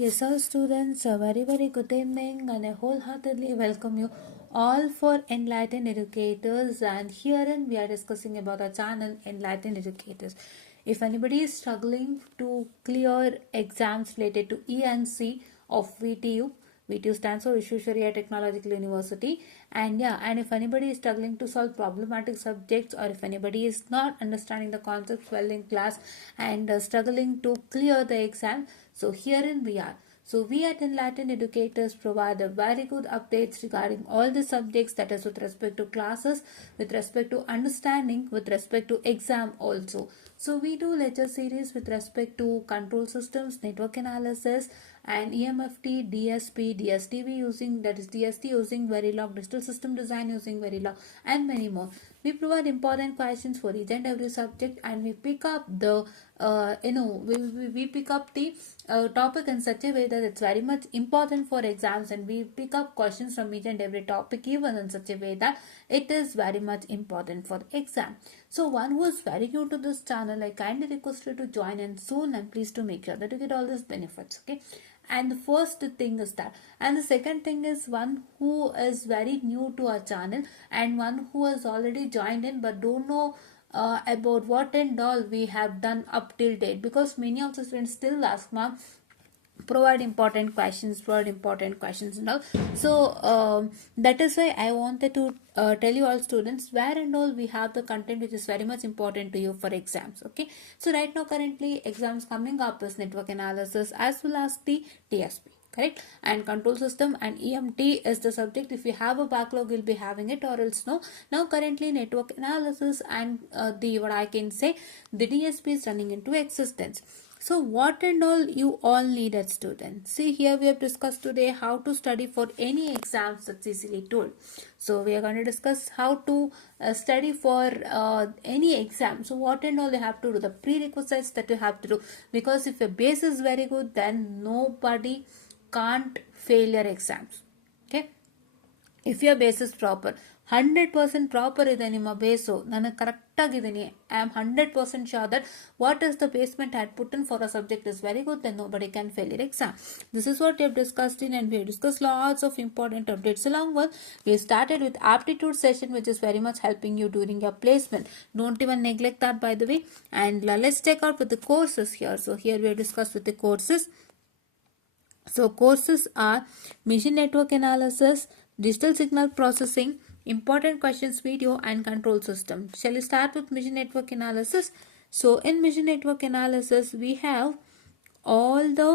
Yes, our students, a very good evening, and I wholeheartedly welcome you all for Enlightened Educators. And herein we are discussing about our channel Enlightened Educators. If anybody is struggling to clear exams related to ENC of VTU, VTU stands for Visvesvaraya Technological University, and if anybody is struggling to solve problematic subjects, or if anybody is not understanding the concepts well in class and struggling to clear the exam, so herein we are. So we at Enlightened Educators provide a very good updates regarding all the subjects, that is with respect to classes, with respect to understanding, with respect to exam also. So we do lecture series with respect to control systems, network analysis, and EMFT, DSP, DSTV using, that is DST using Verilog, digital system design using Verilog, and many more. We provide important questions for each and every subject, and we pick up the we pick up the topic in such a way that it's very much important for exams, and we pick up questions from each and every topic even in such a way that it is very much important for exam. So one who is very new to this channel, I kindly request you to join in soon, and please to make sure that you get all these benefits. Okay. And the first thing is that, and the second thing is one who is very new to our channel, and one who has already joined in but don't know about what and all we have done up till date, because many of the students still ask, ma'am, provide important questions and all. So that is why I wanted to tell you all students where and all we have the content which is very much important to you for exams. Okay, so right now currently exams coming up is network analysis as well as the TSP, correct, and control system, and EMT is the subject. If you have a backlog, you'll be having it, or else no. Now currently network analysis and the what I can say, the DSP is running into existence. So what and all you all need as students? See, here we have discussed today how to study for any exams, that's easily told. So we are going to discuss how to study for any exam. So what and all you have to do, the prerequisites that you have to do, because if your base is very good, then nobody can't fail your exams. Okay, if your base is proper, 100% proper ಇದೆ ನಿಮ್ಮ ಬೇಸು, ನನಗೆ ಕರೆಕ್ಟ್ ಆಗಿದ್ದೀನಿ, I am 100% sure that what is the basement I had put in for a subject is very good, then nobody can fail your exam. This is what we have discussed in, and we have discussed lots of important updates. Along with, we started with aptitude session, which is very much helping you during your placement. Don't even neglect that, by the way. And let's check out with the courses here. So here we have discussed with the courses. So courses are Machine Network Analysis, Digital Signal Processing, Important Questions Video, and Control System. Shall we start with Machine Network Analysis? So in Machine Network Analysis, we have all the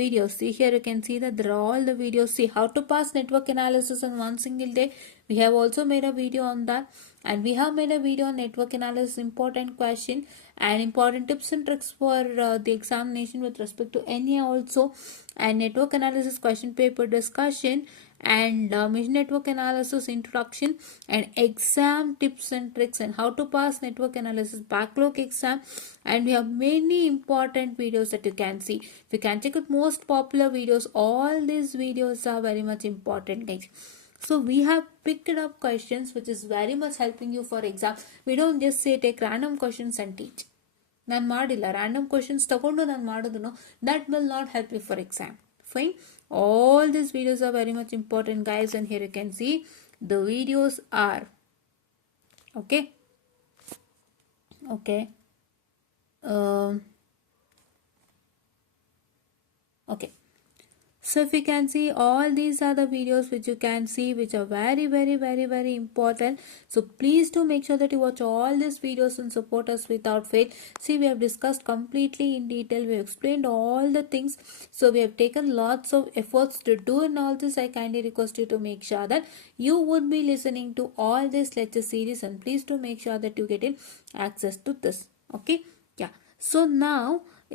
videos. See, here you can see that there are all the videos. See how to pass network analysis in one single day. We have also made a video on that, and we have made a video on network analysis, important question and important tips and tricks for the examination with respect to NA also, and network analysis question paper discussion, and machine network analysis introduction, and exam tips and tricks, and how to pass network analysis backlog exam. And we have many important videos that you can see. If you can check out most popular videos, all these videos are very much important, guys. So we have picked up questions which is very much helping you for exam. We don't just say take random questions and teach. ನಾನು ಮಾಡಿಲ್ಲ, random questions ತಗೊಂಡು ನಾನು ಮಾಡಿದ್ರು, that will not help you for exam. Fine. All these videos are very much important, guys, and here you can see the videos are okay. Okay. So if you can see, all these are the videos which you can see, which are very important. So please do make sure that you watch all these videos and support us without fail. See, we have discussed completely in detail. We have explained all the things. So we have taken lots of efforts to do in all this. I kindly request you to make sure that you would be listening to all this lecture series, and please do make sure that you get in access to this. Okay. Yeah. So now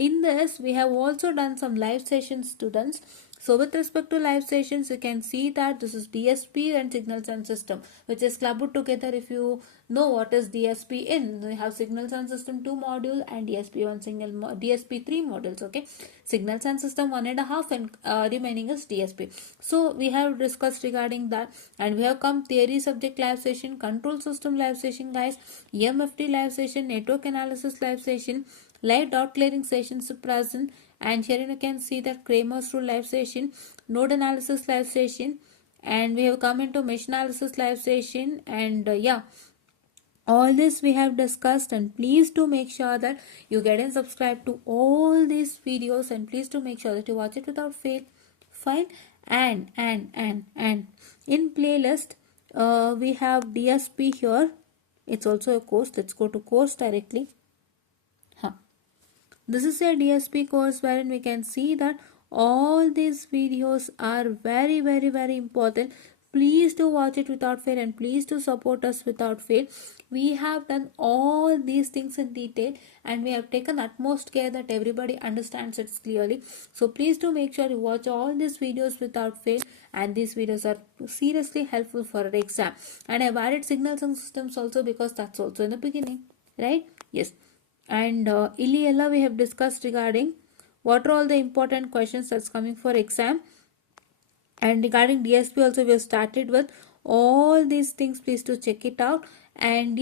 in this we have also done some live sessions, students. So with respect to live sessions, you can see that this is DSP and signals and system, which is clubbed together. If you know what is DSP in, we have signals and system 2 module and DSP 1 DSP 3 modules. Okay, signals and system 1.5 and remaining is DSP. So we have discussed regarding that, and we have come theory subject live session, control system live session, guys, EMFT live session, network analysis live session, live dot clearing sessions present, and here you can see that Kramer's rule live session, node analysis live session, and we have come into mesh analysis live session, and all this we have discussed. And please do make sure that you get and subscribe to all these videos, and please do make sure that you watch it without fail. Fine. And in playlist we have DSP here. It's also a course. Let's go to course directly. This is a DSP course wherein we can see that all these videos are very, very, very important. Please do watch it without fail, and please do support us without fail. We have done all these things in detail, and we have taken utmost care that everybody understands it clearly. So please do make sure you watch all these videos without fail, and these videos are seriously helpful for an exam. And I have added signals and systems also because that's also in the beginning, right? Yes. And Iliella we have discussed regarding what are all the important questions that's coming for exam. And regarding DSP also we have started with all these things. Please do check it out. And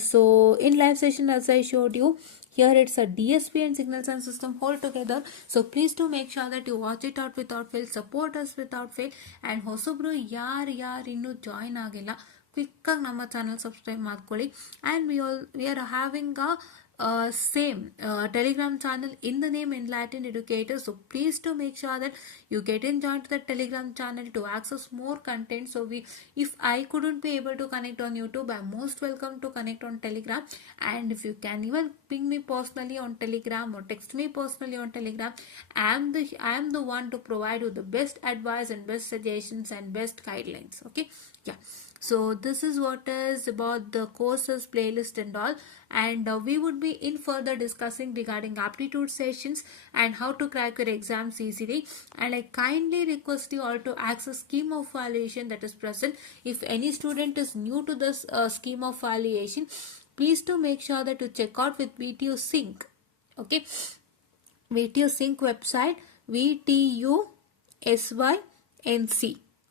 so in live session, as I showed you, here it's a DSP and signals and system whole together. So please do make sure that you watch it out without fail, support us without fail. And ಹೊಸಬ್ರು ಯಾರು ಇನ್ನೂ ಜಾಯಿನ್ ಆಗಿಲ್ಲ, ಕ್ವಿಕ್ಕಾಗಿ ನಮ್ಮ channel subscribe ಮಾಡ್ಕೊಳ್ಳಿ. And we are having a same Telegram channel in the name Enlightened Educators. So please do make sure that you get in join to the Telegram channel to access more content. So if I couldn't be able to connect on YouTube, I'm most welcome to connect on Telegram. And if you can even ping me personally on Telegram or text me personally on Telegram, I am the one to provide you the best advice and best suggestions and best guidelines. Okay, yeah. So this is what is about the courses playlist and all. And we would be in further discussing regarding aptitude sessions and how to crack your exams easily. And I kindly request you all to access scheme of evaluation that is present. If any student is new to this scheme of evaluation, please do make sure that you check out with VTU Sync. Okay, VTU Sync website, VTUSYNC.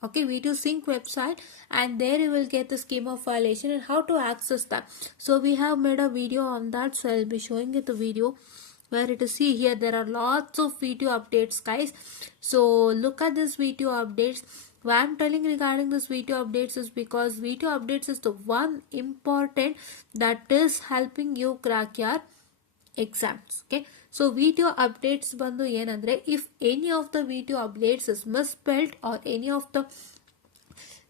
Okay, VTU Sync website, and there you will get the scheme of violation and how to access that. So we have made a video on that, so I'll be showing you the video where it is. See here, there are lots of video updates, guys. So look at this video updates. Why I'm telling regarding this video updates is because video updates is the one important that is helping you crack your exams. Okay, so video updates bandu ಏನಂದ್ರೆ, if any of the video updates is misspelled or any of the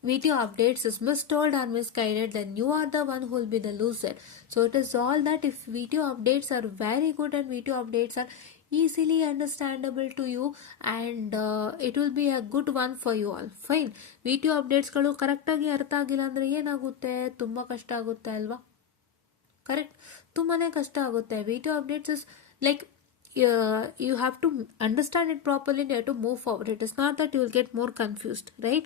video updates is mistold or misguided, then you are the one who will be the loser. So it is all that if video updates are very good and video updates are easily understandable to you, and it will be a good one for you all. Fine. video updates ಗಳು ಕರೆಕ್ಟ್ ಆಗಿ ಅರ್ಥ ಆಗಿಲ್ಲ ಅಂದ್ರೆ ಏನಾಗುತ್ತೆ, ತುಂಬಾ ಕಷ್ಟ ಆಗುತ್ತೆ ಅಲ್ವಾ? ಕರೆಕ್ಟ್, ತುಂಬಾನೇ ಕಷ್ಟ ಆಗುತ್ತೆ. video updates is like you have to understand it properly and you have to move forward. It is not that you will get more confused, right?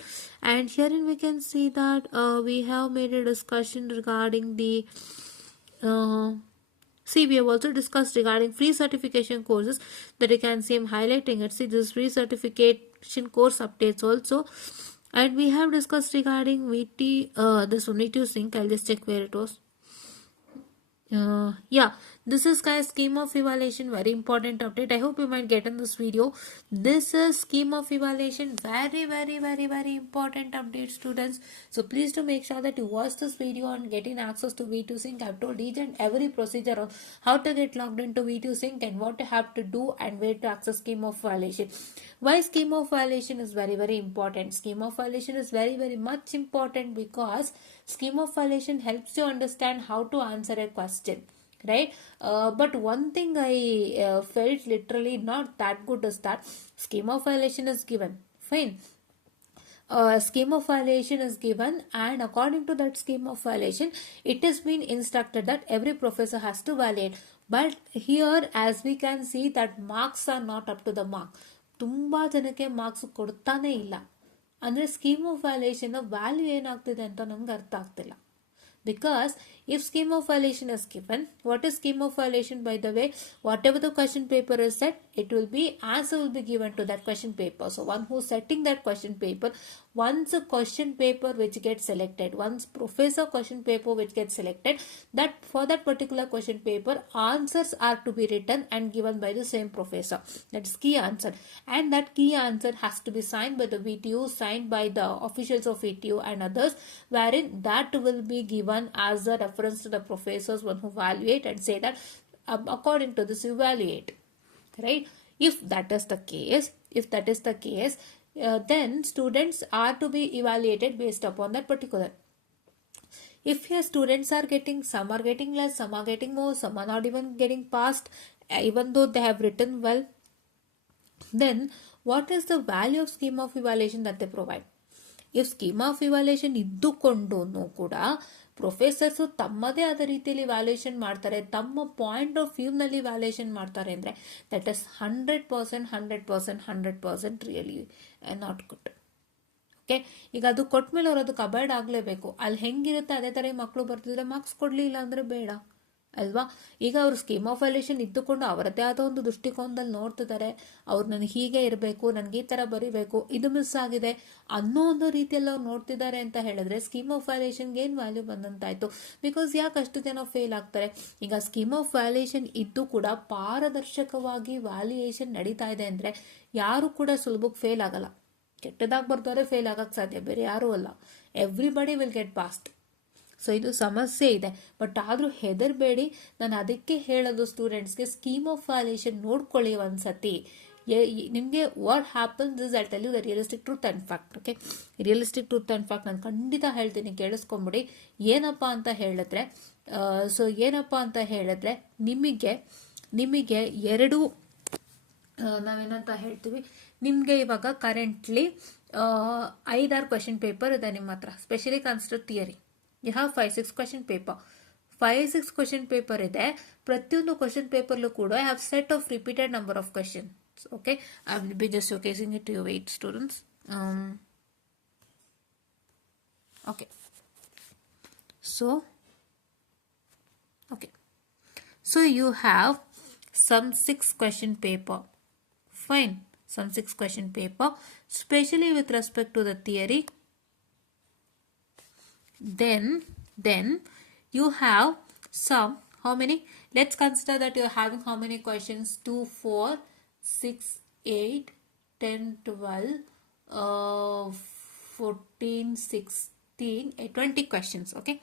And herein we can see that we have made a discussion regarding the see, we have also discussed regarding free certification courses that you can see I'm highlighting it. See, this free certification course updates also. And we have discussed regarding this VTU Sync. I'll just check where it was. This is guys scheme of evaluation, very important update. I hope you might get in this video. This is scheme of evaluation, very, very, very, very important update, students. So please do make sure that you watch this video and get in access to VTU Sync. I've told each and every procedure on how to get logged into VTU Sync and what you have to do and where to access scheme of evaluation. Why scheme of evaluation is very, very important? Scheme of evaluation is very, very much important because scheme of evaluation helps you understand how to answer a question, right? But one thing I felt literally not that good is that scheme of evaluation is given. Fine. Scheme of evaluation is given, and according to that scheme of evaluation, it has been instructed that every professor has to evaluate. But here, as we can see, that marks are not up to the mark. ತುಂಬಾ ಜನಕ್ಕೆ ಮಾರ್ಕ್ಸ್ ಕೊಡ್ತಾನೆ ಇಲ್ಲ. ಅಂದ್ರೆ scheme of valuation value ಏನಾಗ್ತಿದೆ ಅಂತ ನಮ್ಗೆ ಅರ್ಥ ಆಗ್ತಿಲ್ಲ. Because if scheme of violation is given, what is scheme of violation? By the way, whatever the question paper is set, it will be answer will be given to that question paper. So one who's setting that question paper, once a question paper which gets selected, once professor question paper which gets selected, that for that particular question paper answers are to be written and given by the same professor. That is key answer, and that key answer has to be signed by the VTU, signed by the officials of VTU and others, wherein that will be given as a reference to the professors one who evaluate and say that according to this evaluate, right? If that is the case, then students are to be evaluated based upon that particular. If your students are getting, some are getting less, some are getting more, some are not even getting passed, even though they have written well, then what is the value of scheme of evaluation that they provide? If scheme of evaluation ಇದ್ದುಕೊಂಡು ಕೂಡ ಪ್ರೊಫೆಸರ್ಸು ತಮ್ಮದೇ ಆದ ರೀತಿಯಲ್ಲಿ ವ್ಯಾಲ್ಯೂಯೇಷನ್ ಮಾಡ್ತಾರೆ, ತಮ್ಮ point of ವ್ಯೂನಲ್ಲಿ ವ್ಯಾಲ್ಯೂಯೇಷನ್ ಮಾಡ್ತಾರೆ ಅಂದರೆ that is 100% really not good. Okay, ಈಗ ಅದು ಕೊಟ್ಮೇಲೆ ಅವ್ರು ಅದಕ್ಕೆ ಅಬೈಡ್ ಆಗಲೇಬೇಕು. ಅಲ್ಲಿ ಹೆಂಗಿರುತ್ತೆ ಅದೇ ಥರ ಮಕ್ಕಳು ಬರ್ತಿದ್ರೆ ಮಾರ್ಕ್ಸ್ ಕೊಡಲಿಲ್ಲ ಅಂದರೆ ಬೇಡ ಅಲ್ವಾ? ಈಗ ಅವರು ಸ್ಕೀಮ್ ಆಫ್ ವ್ಯಾಲ್ಯೂಯೇಷನ್ ಇದ್ದುಕೊಂಡು ಅವರದ್ದೇ ಆದ ಒಂದು ದೃಷ್ಟಿಕೋನದಲ್ಲಿ ನೋಡ್ತಿದ್ದಾರೆ, ಅವ್ರು ನನಗೆ ಹೀಗೆ ಇರಬೇಕು, ನನಗೆ ಈ ಥರ ಬರೀಬೇಕು, ಇದು ಮಿಸ್ ಆಗಿದೆ ಅನ್ನೋ ಒಂದು ರೀತಿಯಲ್ಲಿ ಅವ್ರು ನೋಡ್ತಿದ್ದಾರೆ ಅಂತ ಹೇಳಿದ್ರೆ ಸ್ಕೀಮ್ ಆಫ್ ವ್ಯಾಲ್ಯೂಯೇಷನ್ಗೆ ಏನು ವ್ಯಾಲ್ಯೂ ಬಂದಂತಾಯ್ತು? ಬಿಕಾಸ್ ಯಾಕೆ ಅಷ್ಟು ಜನ ಫೇಲ್ ಆಗ್ತಾರೆ? ಈಗ ಸ್ಕೀಮ್ ಆಫ್ ವ್ಯಾಲ್ಯೂಯೇಷನ್ ಇದ್ದು ಕೂಡ ಪಾರದರ್ಶಕವಾಗಿ ವ್ಯಾಲ್ಯೂಯೇಷನ್ ನಡೀತಾ ಇದೆ ಅಂದರೆ ಯಾರು ಕೂಡ ಸುಲಭಕ್ಕೆ ಫೇಲ್ ಆಗಲ್ಲ. ಕೆಟ್ಟದಾಗಿ ಬರ್ದವರೇ ಫೇಲ್ ಆಗಕ್ಕೆ ಸಾಧ್ಯ, ಬೇರೆ ಯಾರೂ ಅಲ್ಲ. Everybody will get passed. So ಇದು ಸಮಸ್ಯೆ ಇದೆ, ಬಟ್ ಆದರೂ ಹೆದರಬೇಡಿ. ನಾನು ಅದಕ್ಕೆ ಹೇಳೋದು ಸ್ಟೂಡೆಂಟ್ಸ್ಗೆ, ಸ್ಕೀಮ್ ಆಫ್ ವ್ಯಾಲ್ಯೂಯೇಷನ್ ನೋಡ್ಕೊಳ್ಳಿ ಒಂದ್ಸತಿ. ನಿಮಗೆ what happens is I tell you the realistic truth and fact. Okay, realistic truth and fact ನಾನು ಖಂಡಿತ ಹೇಳ್ತೀನಿ, ಕೇಳಿಸ್ಕೊಂಬಿಡಿ. ಏನಪ್ಪ ಅಂತ ಹೇಳಿದ್ರೆ ನಿಮಗೆ ಎರಡು ನಾವೇನಂತ ಹೇಳ್ತೀವಿ, ನಿಮಗೆ ಇವಾಗ ಕರೆಂಟ್ಲಿ 5-6 ಕ್ವೆಶನ್ ಪೇಪರ್ ಇದೆ ನಿಮ್ಮ ಹತ್ರ. Specially consider theory, you have 5-6 question paper. 5-6 question paper ಇದೆ. ಪ್ರತಿಯೊಂದು ಕ್ವೆಶನ್ ಪೇಪರ್ಲು ಕೂಡ I have set of repeated number of questions. Okay, I will be just showcasing it to you. Wait students. Okay, so you have some 6 question paper. Fine, some 6 question paper, especially with respect to the theory. Then you have some, how many? Let's consider that you are having how many questions? 2, 4, 6, 8, 10, 12, 14, 16, 20 questions. Okay,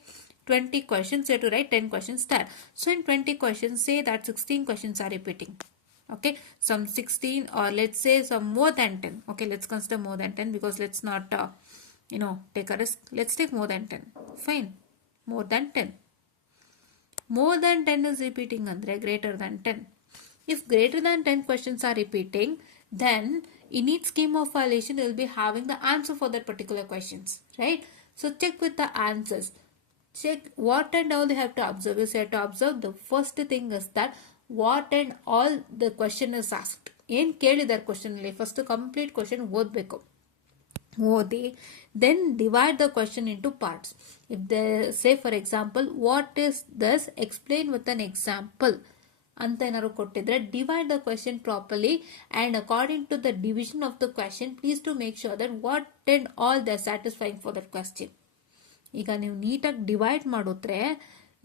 20 questions. You have to write 10 questions there. So in 20 questions, say that 16 questions are repeating. Okay, some 16, or let's say some more than 10. Okay, let's consider more than 10 because let's not take a risk. Let's take more than 10. Fine, more than 10. More than 10 is repeating andre greater than 10. If greater than 10 questions are repeating, then in each scheme of violation you will be having the answer for that particular questions, right? So check with the answers. Check what and all they have to observe. You have to observe the first thing is that what and all the question is asked. ಏನು ಕೇಳಿದಾರೆ ಕ್ವಶನ್ ಅಲ್ಲಿ first complete question ಓದಬೇಕು. ಓದಿ then divide the question into parts. If they say for example what is this, explain with an example ಅಂತ ಏನಾದ್ರು ಕೊಟ್ಟಿದ್ರೆ divide the question properly and according to the division of the question please to make sure that what and all they are satisfying for that question. ಈಗ ನೀವು ನೀಟಾಗಿ ಡಿವೈಡ್ ಮಾಡಿದ್ರೆ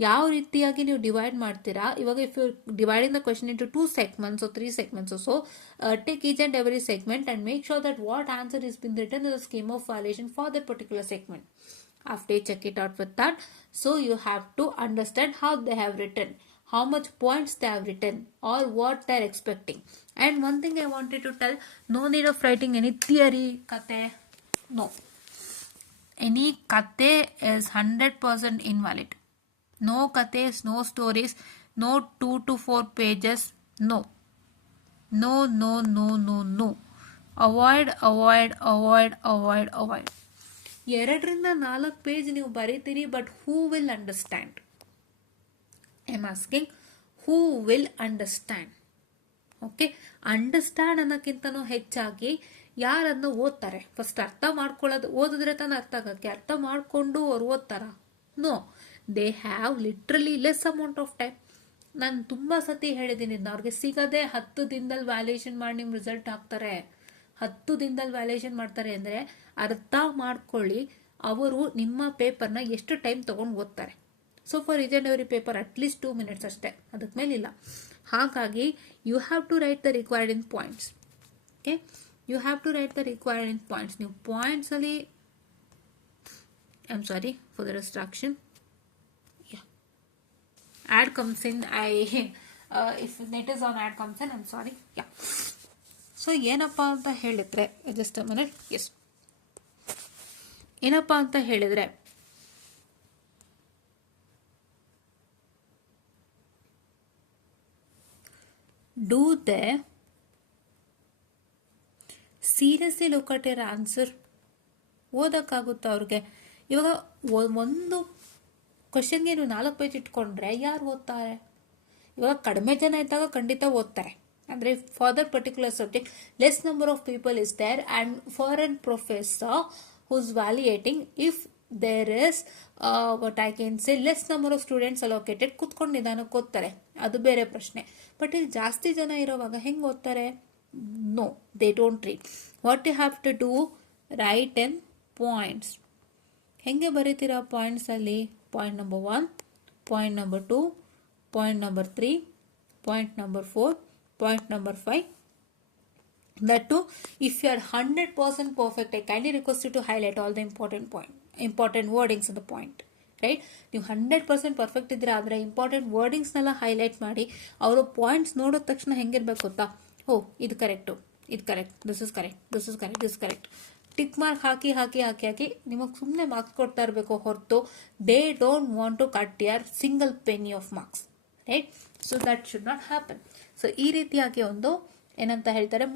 ಯಾವ ರೀತಿಯಾಗಿ ನೀವು ಡಿವೈಡ್ ಮಾಡ್ತೀರಾ, ಇವಾಗ if you dividing the question into 2 segments or 3 segments or so, take each and every segment and make sure that what answer is been written in the scheme of violation for that particular segment. After you check it out with that, so you have to understand how they have written, how much points they have written, or what they are expecting. And one thing I wanted to tell, no need of writing any theory, kate, no. Any kate is 100% invalid. No kates, no stories, no 2 to 4 pages, no. Avoid. 2-4 page ನೀವು ಬರೀತೀರಿ, but who will understand? I am asking, who will understand? Okay, understand ಅನ್ನೋಕ್ಕಿಂತನೂ ಹೆಚ್ಚಾಗಿ ಯಾರನ್ನು ಓದ್ತಾರೆ? ಫಸ್ಟ್ ಅರ್ಥ ಮಾಡ್ಕೊಳ್ಳೋದು, ಓದಿದ್ರೆ ತಾನು ಅರ್ಥ ಆಗಕ್ಕೆ. ಅರ್ಥ ಮಾಡಿಕೊಂಡು ಅವ್ರು ಓದ್ತಾರ? No, they have literally less amount of time. ನಾನು ತುಂಬ ಸತಿ ಹೇಳಿದ್ದೀನಿ ಇದನ್ನ, ಅವ್ರಿಗೆ ಸಿಗದೆ 10 ದಿನದಲ್ಲಿ ವ್ಯಾಲ್ಯೂಯೇಷನ್ ಮಾಡಿ ನಿಮ್ಮ ರಿಸಲ್ಟ್ ಹಾಕ್ತಾರೆ. 10 ದಿನದಲ್ಲಿ ವ್ಯಾಲ್ಯೂಯೇಷನ್ ಮಾಡ್ತಾರೆ ಅಂದರೆ ಅರ್ಥ ಮಾಡ್ಕೊಳ್ಳಿ ಅವರು ನಿಮ್ಮ ಪೇಪರ್ನ ಎಷ್ಟು ಟೈಮ್ ತೊಗೊಂಡು ಓದ್ತಾರೆ. So for each and every paper at least 2 minutes ಅಷ್ಟೇ, ಅದಕ್ಕೆ ಮೇಲಿಲ್ಲ. ಹಾಗಾಗಿ you have to write the required in points. Okay, you have to write the required in points. ನೀವು ಪಾಯಿಂಟ್ಸಲ್ಲಿ I am sorry for the distraction. Ad comes in, if net is on ad comes in, I'm sorry. Yeah. So ಏನಪ್ಪಾ ಅಂತ ಹೇಳಿದ್ರೆ, just a minute. Yes. ಏನಪ್ಪಾ ಅಂತ ಹೇಳಿದ್ರೆ, do they seriously look at your answer? ಓದಕ್ಕಾಗುತ್ತಾ ಅವ್ರಿಗೆ? ಇವಾಗ ಒಂದು ಕ್ವಶನ್ಗೆ ನೀವು 4 ಪೇಜ್ ಇಟ್ಕೊಂಡ್ರೆ ಯಾರು ಓದ್ತಾರೆ? ಇವಾಗ ಕಡಿಮೆ ಜನ ಇದ್ದಾಗ ಖಂಡಿತ ಓದ್ತಾರೆ. ಅಂದರೆ for that particular subject less number of people is there and for an professor who's valuating, if there is what I can say less number of students allocated, ಕುತ್ಕೊಂಡು ನಿಧಾನಕ್ಕೆ ಓದ್ತಾರೆ, ಅದು ಬೇರೆ ಪ್ರಶ್ನೆ. ಬಟ್ ಇಲ್ಲಿ ಜಾಸ್ತಿ ಜನ ಇರೋವಾಗ ಹೆಂಗೆ ಓದ್ತಾರೆ? No, they don't read. What you have to do, write in points. ಹೆಂಗೆ ಬರೀತೀರಾ ಪಾಯಿಂಟ್ಸಲ್ಲಿ? Point number 1, point number 2, point number 3, point number 4, point number 5. That too, if you are 100% perfect, I kindly request you to highlight all the important wordings in the point. Right? ನೀವು 100% ಪರ್ಫೆಕ್ಟ್ ಇದ್ರೆ ಆದರೆ ಇಂಪಾರ್ಟೆಂಟ್ ವರ್ಡಿಂಗ್ಸ್ನೆಲ್ಲ ಹೈಲೈಟ್ ಮಾಡಿ ಅವರು ಪಾಯಿಂಟ್ಸ್ ನೋಡಿದ ತಕ್ಷಣ ಹೆಂಗಿರ್ಬೇಕು ಗೊತ್ತಾ? ಓ, ಇದು ಕರೆಕ್ಟು, ಇದು correct, this is correct, this is correct, this correct. Tick mark ಹಾಕಿ ಹಾಕಿ ಹಾಕಿ ಹಾಕಿ ನಿಮಗೆ ಸುಮ್ಮನೆ ಮಾರ್ಕ್ಸ್ ಕೊಡ್ತಾ ಇರಬೇಕು ಹೊರತು they don't want to cut your single penny of marks. Right? So that should not happen. So ಈ ರೀತಿಯಾಗಿ ಏನಂತ ಹೇಳ್ತಾರೆ,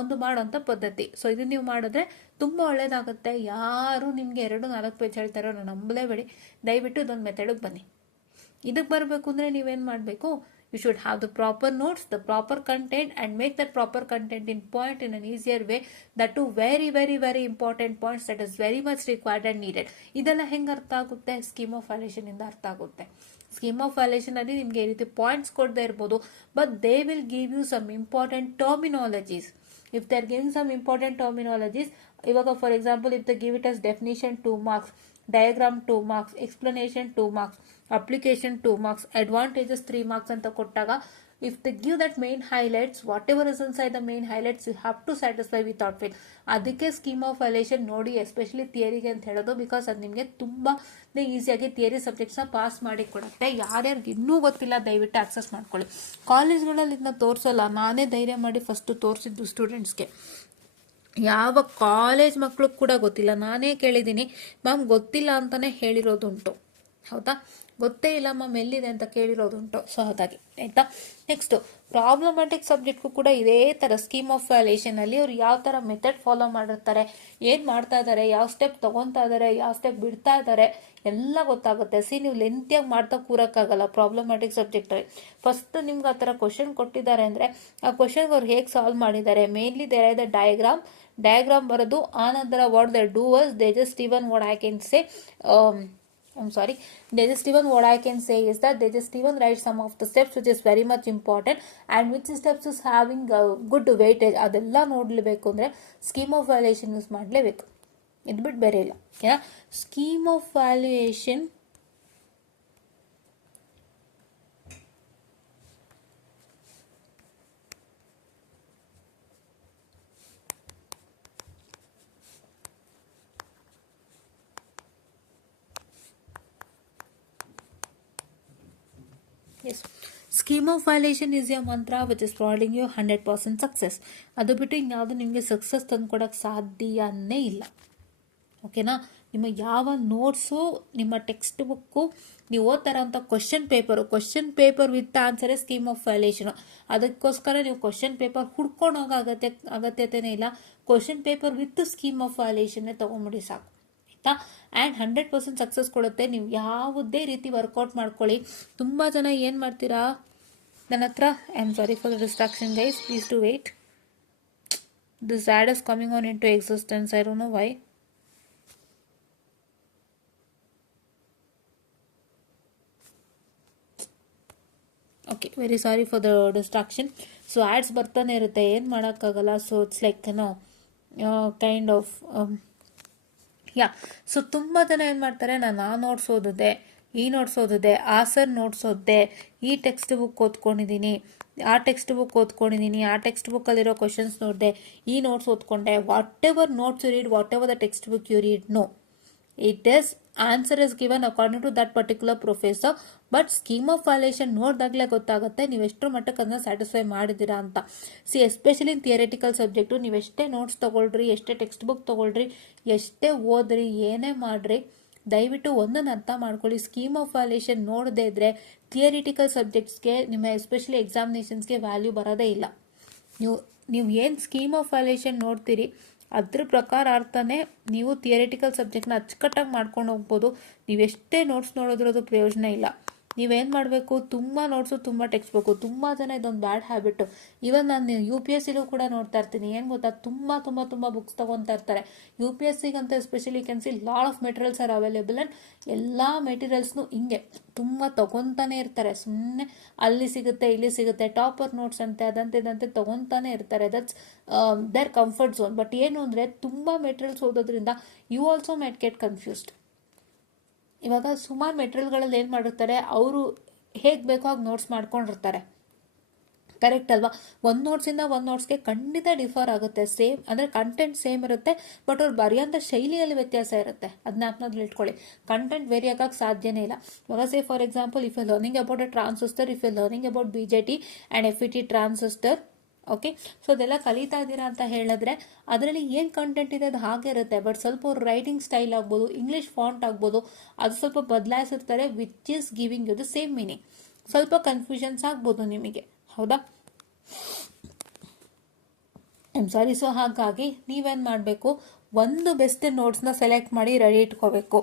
ಒಂದು ಮಾಡೋಂಥ ಪದ್ಧತಿ. ಸೊ ಇದು ನೀವು ಮಾಡಿದ್ರೆ ತುಂಬ ಒಳ್ಳೇದಾಗುತ್ತೆ. ಯಾರು ನಿಮಗೆ 2-4 ಪೇಜ್ ಹೇಳ್ತಾರೋ ನಂಬಲೇಬೇಡಿ. ದಯವಿಟ್ಟು ಇದೊಂದು ಮೆಥಡಿಗೆ ಬನ್ನಿ. ಇದಕ್ಕೆ ಬರಬೇಕು ಅಂದರೆ ನೀವೇನು ಮಾಡಬೇಕು? You should have the proper notes, the proper content, and make that proper content in point in an easier way. That too very, very, very important points that is very much required and needed. ಇದೆಲ್ಲ ಹೆಂಗೆ ಅರ್ಥ ಆಗುತ್ತೆ? Scheme of valuation ಇಂದ ಅರ್ಥ ಆಗುತ್ತೆ. Scheme of valuation ಅಲ್ಲಿ ನಿಮಗೆ ಈ ರೀತಿ ಪಾಯಿಂಟ್ಸ್ ಕೊಡದೇ ಇರ್ಬೋದು, but they will give you some important terminologies. If they are giving some important terminologies, ಇವಾಗ for example if they give it as definition 2 marks, diagram 2 marks, explanation 2 marks, application 2 marks, advantages 3 marks ಅಂತ ಕೊಟ್ಟಾಗ, if they give that main highlights, whatever is inside the main highlights, you have to satisfy without fail. ಅದಕ್ಕೆ scheme of valuation ನೋಡಿ, ಎಸ್ಪೆಷಲಿ ಥಿಯರಿಗೆ ಅಂತ ಹೇಳೋದು. ಬಿಕಾಸ್ ಅದು ನಿಮಗೆ ತುಂಬಾ ಈಸಿಯಾಗಿ ಥಿಯರಿ ಸಬ್ಜೆಕ್ಟ್ಸ್ನ ಪಾಸ್ ಮಾಡಿ ಕೊಡುತ್ತೆ. ಯಾರ್ಯಾರಿಗೆ ಇನ್ನೂ ಗೊತ್ತಿಲ್ಲ ದಯವಿಟ್ಟು ಆಕ್ಸೆಸ್ ಮಾಡ್ಕೊಳ್ಳಿ. ಕಾಲೇಜ್ಗಳಲ್ಲಿ ಇದನ್ನ ತೋರಿಸೋಲ್ಲ, ನಾನೇ ಧೈರ್ಯ ಮಾಡಿ ಫಸ್ಟ್ ತೋರಿಸಿದ್ದು ಸ್ಟೂಡೆಂಟ್ಸ್ಗೆ. ಯಾವ ಕಾಲೇಜ್ ಮಕ್ಕಳು ಕೂಡ ಗೊತ್ತಿಲ್ಲ. ನಾನೇ ಕೇಳಿದ್ದೀನಿ, ಮ್ಯಾಮ್ ಗೊತ್ತಿಲ್ಲ ಅಂತಾನೆ ಹೇಳಿರೋದುಂಟು. ಹೌದಾ? ಗೊತ್ತೇ ಇಲ್ಲ ಮ್ಯಾಮ್ ಎಲ್ಲಿದೆ ಅಂತ ಕೇಳಿರೋದುಂಟು. ಸೊ ಹಾಗಾಗಿ ಆಯ್ತಾ. ನೆಕ್ಸ್ಟು ಪ್ರಾಬ್ಲಮ್ಯಾಟಿಕ್ ಸಬ್ಜೆಕ್ಟ್ಗೂ ಕೂಡ ಇದೇ ಥರ ಸ್ಕೀಮ್ ಆಫ್ ವ್ಯಾಲ್ಯೂಯೇಷನ್ ಅಲ್ಲಿ ಅವ್ರು ಯಾವ ಥರ ಮೆಥಡ್ ಫಾಲೋ ಮಾಡಿರ್ತಾರೆ, ಏನು ಮಾಡ್ತಾ ಇದ್ದಾರೆ, ಯಾವ ಸ್ಟೆಪ್ ತೊಗೊತಾ ಇದ್ದಾರೆ, ಯಾವ ಸ್ಟೆಪ್ ಬಿಡ್ತಾ ಇದ್ದಾರೆ ಎಲ್ಲ ಗೊತ್ತಾಗುತ್ತೆ. ನೀವು ಲೆಂತಿಯಾಗಿ ಮಾಡ್ತಾ ಕೂರಕ್ಕಾಗಲ್ಲ ಪ್ರಾಬ್ಲಮ್ಯಾಟಿಕ್ ಸಬ್ಜೆಕ್ಟಲ್ಲಿ. ಫಸ್ಟ್ ನಿಮ್ಗೆ ಆ ಥರ ಕ್ವಶನ್ ಕೊಟ್ಟಿದ್ದಾರೆ ಅಂದರೆ ಆ ಕ್ವಶನ್ಗೆ ಅವ್ರು ಹೇಗೆ ಸಾಲ್ವ್ ಮಾಡಿದ್ದಾರೆ, mainly there are the diagram ಬರೋದು. ಆನಂತರ what they do was they just even what I can say what I can say is that they just even write some of the steps which is very much important and which steps is having a good weightage. ಅದೆಲ್ಲ ನೋಡಲೇಬೇಕು ಅಂದರೆ scheme of valuation use ಮಾಡಲೇಬೇಕು. ಇದು ಬಿಟ್ಟು ಬೇರೆ ಇಲ್ಲ. ಓಕೆನಾ? Scheme of valuation Yes. Scheme of violation is your mantra which is providing you 100% success. ಅದು ಬಿಟ್ಟು ಇನ್ಯಾವುದು ನಿಮಗೆ ಸಕ್ಸಸ್ ತಂದುಕೊಡೋಕ್ಕೆ ಸಾಧ್ಯನೇ ಇಲ್ಲ. ಓಕೆನಾ? ನಿಮ್ಮ ಯಾವ ನೋಟ್ಸು, ನಿಮ್ಮ ಟೆಕ್ಸ್ಟ್ ಬುಕ್ಕು, ನೀವು ಓದ್ತಾರ ಅಂತ question paper with answer scheme of valuation. ಅದಕ್ಕೋಸ್ಕರ ನೀವು ಕ್ವಶನ್ ಪೇಪರ್ ಹುಡ್ಕೊಂಡು ಹೋಗೋ ಅಗತ್ಯತೆನೇ ಇಲ್ಲ. Question paper with scheme of ವ್ಯಾಲ್ಯೂಯೇಷನ್ನೇ ತೊಗೊಂಬಿಡಿ ಸಾಕು. ಆ್ಯಂಡ್ 100% ಸಕ್ಸಸ್ ಕೊಡುತ್ತೆ. ನೀವು ಯಾವುದೇ ರೀತಿ ವರ್ಕೌಟ್ ಮಾಡ್ಕೊಳ್ಳಿ. ತುಂಬ ಜನ ಏನು ಮಾಡ್ತೀರಾ, ನನ್ನ ಹತ್ರ I am sorry for the distraction guys, please to wait. This ad is coming on in to existence, I don't know why. Very sorry for the distraction. So ads ಬರ್ತಾನೆ ಇರುತ್ತೆ, ಏನು ಮಾಡೋಕ್ಕಾಗಲ್ಲ. So it's like kind of so ತುಂಬ ಜನ ಏನು ಮಾಡ್ತಾರೆ, ನಾನು ಆ ನೋಟ್ಸ್ ಓದಿದೆ, ಈ ನೋಟ್ಸ್ ಓದಿದೆ, ಆ ಸರ್ ನೋಟ್ಸ್ ಓದಿದೆ, ಈ ಟೆಕ್ಸ್ಟ್ ಬುಕ್ ಓದ್ಕೊಂಡಿದ್ದೀನಿ, ಆ ಟೆಕ್ಸ್ಟ್ ಬುಕ್ ಓದ್ಕೊಂಡಿದ್ದೀನಿ, ಆ ಟೆಕ್ಸ್ಟ್ ಬುಕ್ಕಲ್ಲಿರೋ ಕ್ವಶನ್ಸ್ ನೋಡಿದೆ, ಈ ನೋಟ್ಸ್ ಓದ್ಕೊಂಡೆ. Whatever notes you read, whatever the textbook you read, no, it is answer is given according to that particular professor. But scheme of valuation ನೋಡಿದಾಗಲೇ ಗೊತ್ತಾಗುತ್ತೆ ನೀವು ಎಷ್ಟು ಮಟ್ಟಕ್ಕೆ ಅದನ್ನ ಸ್ಯಾಟಿಸ್ಫೈ ಮಾಡಿದ್ದೀರಾ ಅಂತ. ಎಸ್ಪೆಷಲಿ ಇನ್ ಥಿಯರಿಟಿಕಲ್ ಸಬ್ಜೆಕ್ಟು, ನೀವು ಎಷ್ಟೇ ನೋಟ್ಸ್ ತೊಗೊಳ್ರಿ, ಎಷ್ಟೇ ಟೆಕ್ಸ್ಟ್ ಬುಕ್ ತೊಗೊಳ್ರಿ, ಎಷ್ಟೇ ಓದ್ರಿ, ಏನೇ ಮಾಡಿರಿ, ದಯವಿಟ್ಟು ಒಂದನ್ನು ಅರ್ಥ ಮಾಡ್ಕೊಳ್ಳಿ. ಸ್ಕೀಮ್ ಆಫ್ ವ್ಯಾಲ್ಯೂಯೇಷನ್ ನೋಡದೇ ಇದ್ರೆ ಥಿಯರಿಟಿಕಲ್ ಸಬ್ಜೆಕ್ಟ್ಸ್ಗೆ, ನಿಮ್ಮ ಎಸ್ಪೆಷಲಿ ಎಕ್ಸಾಮಿನೇಷನ್ಸ್ಗೆ ವ್ಯಾಲ್ಯೂ ಬರೋದೇ ಇಲ್ಲ. ನೀವು ಏನು ಸ್ಕೀಮ್ ಆಫ್ ವ್ಯಾಲ್ಯೂಯೇಷನ್ ನೋಡ್ತೀರಿ ಅದ್ರ ಪ್ರಕಾರ ಅರ್ಥನೇ ನೀವು ಥಿಯರಿಟಿಕಲ್ ಸಬ್ಜೆಕ್ಟ್ನ ಅಚ್ಚುಕಟ್ಟಾಗಿ ಮಾಡ್ಕೊಂಡು ಹೋಗ್ಬೋದು. ನೀವೆಷ್ಟೇ ನೋಟ್ಸ್ ನೋಡೋದ್ರದ್ದು ಪ್ರಯೋಜನ ಇಲ್ಲ. ನೀವೇನು ಮಾಡಬೇಕು, ತುಂಬ ನೋಟ್ಸು, ತುಂಬ ಟೆಕ್ಸ್ಟ್ ಬುಕ್ಕು. ತುಂಬ ಜನ ಇದೊಂದು ಬ್ಯಾಡ್ ಹ್ಯಾಬಿಟ್ಟು. ಇವನ್ ನಾನು UPSCಲೂ ಕೂಡ ನೋಡ್ತಾ ಇರ್ತೀನಿ. ಏನು ಗೊತ್ತಾ, ತುಂಬ ಬುಕ್ಸ್ ತೊಗೊತಾ ಇರ್ತಾರೆ. UPSCಗಂತ especially can see lot of materials are available and ಎಲ್ಲ ಮೆಟೀರಿಯಲ್ಸ್ನು ಹಿಂಗೆ ತುಂಬ ತೊಗೊತಾನೆ ಇರ್ತಾರೆ. ಸುಮ್ಮನೆ ಅಲ್ಲಿ ಸಿಗುತ್ತೆ, ಇಲ್ಲಿ ಸಿಗುತ್ತೆ, ಟಾಪರ್ ನೋಟ್ಸ್ ಅಂತೆ, ಅದಂತೆ ಇದಂತೆ ತೊಗೊತಾನೆ ಇರ್ತಾರೆ. That's their comfort zone. But ಏನು ಅಂದರೆ, ತುಂಬ ಮೆಟೀರಿಯಲ್ಸ್ ಓದೋದ್ರಿಂದ you also might get confused. ಇವಾಗ ಸುಮಾರು ಮೆಟೀರಿಯಲ್ಗಳಲ್ಲಿ ಏನು ಮಾಡಿರ್ತಾರೆ, ಅವರು ಹೇಗೆ ಬೇಕೋ ಹಾಗೆ ನೋಟ್ಸ್ ಮಾಡ್ಕೊಂಡಿರ್ತಾರೆ. ಕರೆಕ್ಟ್ ಅಲ್ವಾ? ಒಂದು ನೋಟ್ಸಿಂದ ಒಂದು ನೋಟ್ಸ್ಗೆ ಖಂಡಿತ ಡಿಫರ್ ಆಗುತ್ತೆ. ಸೇಮ್ ಅಂದರೆ ಕಂಟೆಂಟ್ ಸೇಮ್ ಇರುತ್ತೆ, ಬಟ್ ಅವ್ರು ಬರೆಯೋಂಥ ಶೈಲಿಯಲ್ಲಿ ವ್ಯತ್ಯಾಸ ಇರುತ್ತೆ. ಅದನ್ನ ಜ್ಞಾಪಕದಲ್ಲಿ ಇಟ್ಕೊಳ್ಳಿ. ಕಂಟೆಂಟ್ ವೇರಿ ಆಗೋಕ್ಕೆ ಸಾಧ್ಯನೇ ಇಲ್ಲ. ಇವಾಗ say for example, if you learning about a transistor, if you learning about BJT and FET transistor, okay, so ಅದೆಲ್ಲ ಕಲಿತಾ ಇದ್ದೀರಾ ಅಂತ ಹೇಳಿದ್ರೆ ಅದರಲ್ಲಿ ಏನು ಕಂಟೆಂಟ್ ಇದೆ ಅದು ಹಾಗೆ ಇರುತ್ತೆ. ಬಟ್ ಸ್ವಲ್ಪ ಅವ್ರ ರೈಟಿಂಗ್ ಸ್ಟೈಲ್ ಆಗ್ಬೋದು, ಇಂಗ್ಲೀಷ್ ಫಾಂಟ್ ಆಗ್ಬೋದು, ಅದು ಸ್ವಲ್ಪ ಬದಲಾಯಿಸಿರ್ತಾರೆ, which is giving you the same meaning. ಸ್ವಲ್ಪ ಕನ್ಫ್ಯೂಷನ್ಸ್ ಆಗ್ಬೋದು ನಿಮಗೆ, ಹೌದಾ? ಸಾರಿ. ಸೊ ಹಾಗಾಗಿ ನೀವೇನು ಮಾಡಬೇಕು, ಒಂದು ಬೆಸ್ಟ್ ನೋಟ್ಸ್ನ ಸೆಲೆಕ್ಟ್ ಮಾಡಿ ರೆಡಿ ಇಟ್ಕೋಬೇಕು.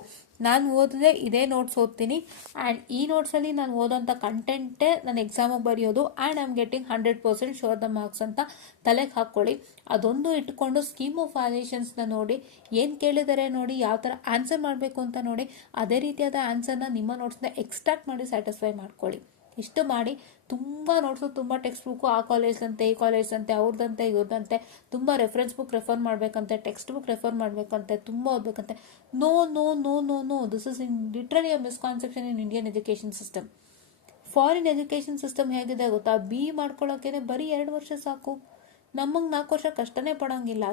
ನಾನು ಓದಿದ್ರೆ ಇದೇ ನೋಟ್ಸ್ ಓದ್ತೀನಿ, ಆ್ಯಂಡ್ ಈ ನೋಟ್ಸಲ್ಲಿ ನಾನು ಓದೋಂಥ ಕಂಟೆಂಟೇ ನಾನು ಎಕ್ಸಾಮಿಗೆ ಬರೆಯೋದು, and I am getting 100% sure the marks ಅಂತ ತಲೆಗೆ ಹಾಕ್ಕೊಳ್ಳಿ. ಅದೊಂದು ಇಟ್ಕೊಂಡು ಸ್ಕೀಮ್ ಆಫ್ ವ್ಯಾಲ್ಯೂಯೇಷನ್ಸ್ನ ನೋಡಿ, ಏನು ಕೇಳಿದ್ದಾರೆ ನೋಡಿ, ಯಾವ ಥರ ಆನ್ಸರ್ ಮಾಡಬೇಕು ಅಂತ ನೋಡಿ, ಅದೇ ರೀತಿಯಾದ ಆನ್ಸರ್ನ ನಿಮ್ಮ ನೋಟ್ಸ್ನ ಎಕ್ಸ್ಟ್ರಾಕ್ಟ್ ಮಾಡಿ ಸ್ಯಾಟಿಸ್ಫೈ ಮಾಡ್ಕೊಳ್ಳಿ. ಇಷ್ಟು ಮಾಡಿ ತುಂಬ ನೋಟ್ಸು, ತುಂಬ ಟೆಕ್ಸ್ಟ್ ಬುಕ್ಕು, ಆ ಕಾಲೇಜ್ದಂತೆ, ಈ ಕಾಲೇಜ್ದಂತೆ, ಅವ್ರದ್ದಂತೆ, ಇವ್ರದಂತೆ, ತುಂಬ ರೆಫರೆನ್ಸ್ ಬುಕ್ ರೆಫರ್ ಮಾಡಬೇಕಂತೆ, ಟೆಕ್ಸ್ಟ್ ಬುಕ್ ರೆಫರ್ ಮಾಡಬೇಕಂತೆ, ತುಂಬ ಓದಬೇಕಂತೆ. No no no no no this is literally a misconception in Indian education system. Foreign education system ಹೇಗಿದೆ ಗೊತ್ತಾ, BE ಮಾಡ್ಕೊಳ್ಳೋಕೆ ಬರೀ 2 ವರ್ಷ ಸಾಕು. ನಮಗೆ 4 ವರ್ಷ ಕಷ್ಟನೇ ಪಡೋಂಗಿಲ್ಲ.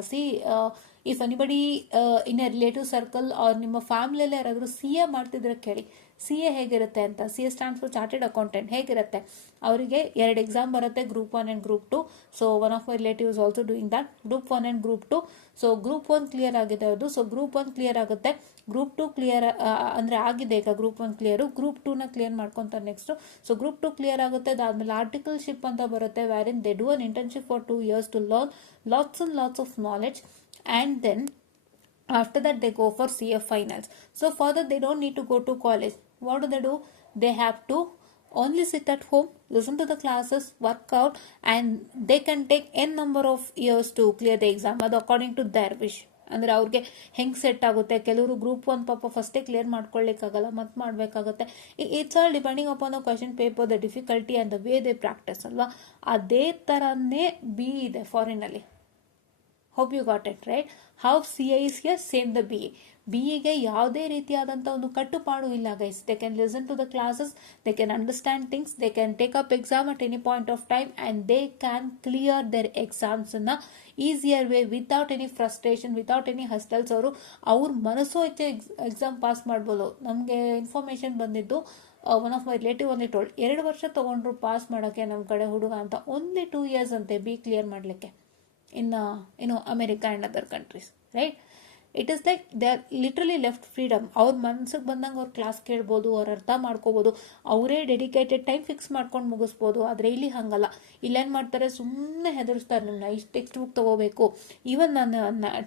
If anybody in a relative circle ಅವ್ರು ನಿಮ್ಮ ಫ್ಯಾಮಿಲಿಯಲ್ಲೇ ಯಾರಾದರೂ CA ಮಾಡ್ತಿದ್ರೆ ಕೇಳಿ, CA ಹೇಗಿರುತ್ತೆ ಅಂತ. CA stands for chartered accountant. ಹೇಗಿರುತ್ತೆ, ಅವರಿಗೆ 2 ಎಕ್ಸಾಮ್ ಬರುತ್ತೆ, Group 1 and Group 2. So one of my relatives also doing that, Group 1 and Group 2. So Group 1 ಕ್ಲಿಯರ್ ಆಗಿದೆ ಅದು. ಸೊ Group 1 ಕ್ಲಿಯರ್ ಆಗುತ್ತೆ, Group 2 ಕ್ಲಿಯರ್ ಅಂದರೆ ಆಗಿದೆ ಈಗ. Group 1 ಕ್ಲಿಯರು, Group 2ನ ಕ್ಲಿಯರ್ ಮಾಡ್ಕೊತಾರೆ ನೆಕ್ಸ್ಟು. ಸೊ Group 2 ಕ್ಲಿಯರ್ ಆಗುತ್ತೆ. ಅದಾದಮೇಲೆ ಆರ್ಟಿಕಲ್ಶಿಪ್ ಅಂತ ಬರುತ್ತೆ, ವ್ಯಾರಿನ್ they do an internship for 2 years to learn lots and lots of knowledge, and then after that they go for CA finals. So for that they don't need to go to college. What do? They have to only sit at home, listen to the classes, work out, and they can take n number of years to clear the exam, ಅದು according to their wish. ಅಂದರೆ ಅವ್ರಿಗೆ ಹೆಂಗೆ ಸೆಟ್ ಆಗುತ್ತೆ. ಕೆಲವರು Group 1 ಪಾಪ ಫಸ್ಟೇ ಕ್ಲಿಯರ್ ಮಾಡ್ಕೊಳ್ಳಿಕ್ಕಾಗಲ್ಲ, ಮತ್ತೆ ಮಾಡಬೇಕಾಗುತ್ತೆ. It's all depending upon the question paper, the difficulty and the way they practice ಅಲ್ವಾ. ಅದೇ ಥರನೇ BE ಇದೆ ಫಾರಿನಲ್ಲಿ. Hope you got it right. How CA is here, same the BEಗೆ ಯಾವುದೇ ರೀತಿಯಾದಂಥ ಒಂದು ಕಟ್ಟುಪಾಡು ಇಲ್ಲ guys. They can listen to the classes, they can understand things, they can take up exam at any point of time, and they can clear their ಎಕ್ಸಾಮ್ಸನ್ನು easier way, without any frustration, without any hustles. ಅವ್ರ ಮನಸ್ಸು ಹೆಚ್ಚು exam pass ಮಾಡ್ಬೋದು. ನಮಗೆ information ಬಂದಿದ್ದು, one of my relative ಒಂದೇ told, 2 ವರ್ಷ ತೊಗೊಂಡ್ರು ಪಾಸ್ ಮಾಡೋಕ್ಕೆ ನಮ್ಮ ಕಡೆ ಹುಡುಗ ಅಂತ. ಓನ್ಲಿ 2 years ಅಂತೆ BE ಕ್ಲಿಯರ್ ಮಾಡಲಿಕ್ಕೆ ಇನ್ನು America and other countries, right? It is like they are literally left freedom. ಅವ್ರ ಮನ್ಸಿಗೆ ಬಂದಂಗೆ ಅವ್ರು ಕ್ಲಾಸ್ ಕೇಳ್ಬೋದು, ಅವ್ರು ಅರ್ಥ ಮಾಡ್ಕೋಬೋದು, ಅವರೇ ಡೆಡಿಕೇಟೆಡ್ ಟೈಮ್ ಫಿಕ್ಸ್ ಮಾಡ್ಕೊಂಡು ಮುಗಿಸ್ಬೋದು. ಆದರೆ ಇಲ್ಲಿ ಹಾಗಲ್ಲ. ಇಲ್ಲೇನು ಮಾಡ್ತಾರೆ, ಸುಮ್ಮನೆ ಹೆದರ್ಸ್ತಾರೆ ನಿಮ್ಮನ್ನ, ಇಷ್ಟು ಟೆಕ್ಸ್ಟ್ ಬುಕ್ ತೊಗೋಬೇಕು. ಈವನ್ ನಾನು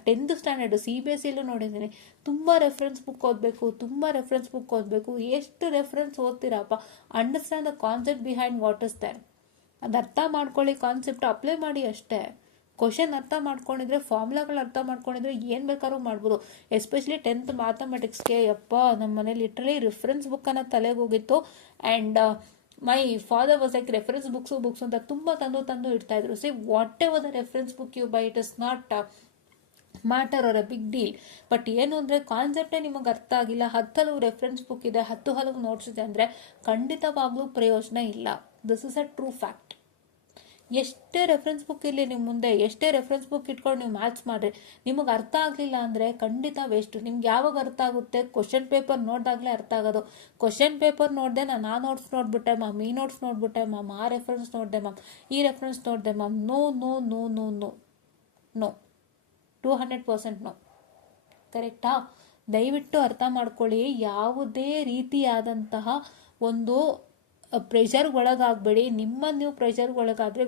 10th ಸ್ಟ್ಯಾಂಡರ್ಡು CBSEಲ್ಲೂ ನೋಡಿದ್ದೀನಿ, ತುಂಬ ರೆಫರೆನ್ಸ್ ಬುಕ್ ಓದಬೇಕು. ಎಷ್ಟು ರೆಫರೆನ್ಸ್ ಓದ್ತೀರಪ್ಪ? Understand the concept behind what is there. ಅದು ಅರ್ಥ ಮಾಡ್ಕೊಳ್ಳಿ, ಕಾನ್ಸೆಪ್ಟ್ ಅಪ್ಲೈ ಮಾಡಿ ಅಷ್ಟೇ. ಕ್ವಶನ್ ಅರ್ಥ ಮಾಡ್ಕೊಂಡಿದ್ರೆ, ಫಾರ್ಮುಲಾಗಳು ಅರ್ಥ ಮಾಡ್ಕೊಂಡಿದ್ರೆ ಏನು ಬೇಕಾದ್ರೂ ಮಾಡ್ಬೋದು. ಎಸ್ಪೆಷಲಿ 10th ಮ್ಯಾಥಮೆಟಿಕ್ಸ್ಗೆ ನಮ್ಮ ಮನೇಲಿ ಲಿಟ್ರಲಿ ರೆಫರೆನ್ಸ್ ಬುಕ್ಕನ್ನು ತಲೆಗೆ ಹೋಗಿತ್ತು. And my father was like reference books ಅಂತ ತುಂಬ ತಂದು ಇಡ್ತಾ ಇದ್ರು. See whatever the reference book you buy, it is not matter or a big deal. But ಏನು ಅಂದರೆ ಕಾನ್ಸೆಪ್ಟೇ ನಿಮಗೆ ಅರ್ಥ ಆಗಿಲ್ಲ, 10 ಹಲವು ರೆಫರೆನ್ಸ್ ಬುಕ್ ಇದೆ, 10 ಹಲವು ನೋಟ್ಸ್ ಇದೆ ಅಂದರೆ ಖಂಡಿತವಾಗ್ಲೂ ಪ್ರಯೋಜನ ಇಲ್ಲ. This is a true fact. ಎಷ್ಟೇ ರೆಫರೆನ್ಸ್ ಬುಕ್ ಇರಲಿ ನಿಮ್ಮ ಮುಂದೆ, ಎಷ್ಟೇ ರೆಫರೆನ್ಸ್ ಬುಕ್ ಇಟ್ಕೊಂಡು ನೀವು ಮ್ಯಾಥ್ಸ್ ಮಾಡಿರಿ, ನಿಮಗೆ ಅರ್ಥ ಆಗಲಿಲ್ಲ ಅಂದರೆ ಖಂಡಿತ ವೇಸ್ಟು. ನಿಮ್ಗೆ ಯಾವಾಗ ಅರ್ಥ ಆಗುತ್ತೆ? ಕ್ವಶನ್ ಪೇಪರ್ ನೋಡಿದಾಗಲೇ ಅರ್ಥ ಆಗೋದು. ಕ್ವಶನ್ ಪೇಪರ್ ನೋಡಿದೆ, ನಾನು ಆ ನೋಟ್ಸ್ ನೋಡಿಬಿಟ್ಟೆ ಮ್ಯಾಮ್, ಈ ನೋಟ್ಸ್ ನೋಡಿಬಿಟ್ಟೆ ಮ್ಯಾಮ್, ಆ ರೆಫರೆನ್ಸ್ ನೋಡಿದೆ ಮ್ಯಾಮ್, ಈ ರೆಫರೆನ್ಸ್ ನೋಡಿದೆ ma'am. No no no no no no 200% no. ಕರೆಕ್ಟಾ? ದಯವಿಟ್ಟು ಅರ್ಥ ಮಾಡ್ಕೊಳ್ಳಿ. ಯಾವುದೇ ರೀತಿಯಾದಂತಹ ಒಂದು ಪ್ರೆಷರ್ಗೊಳಗಾಗಬೇಡಿ. ನಿಮ್ಮ ನೀವು ಪ್ರೆಷರ್ಗೊಳಗಾದರೆ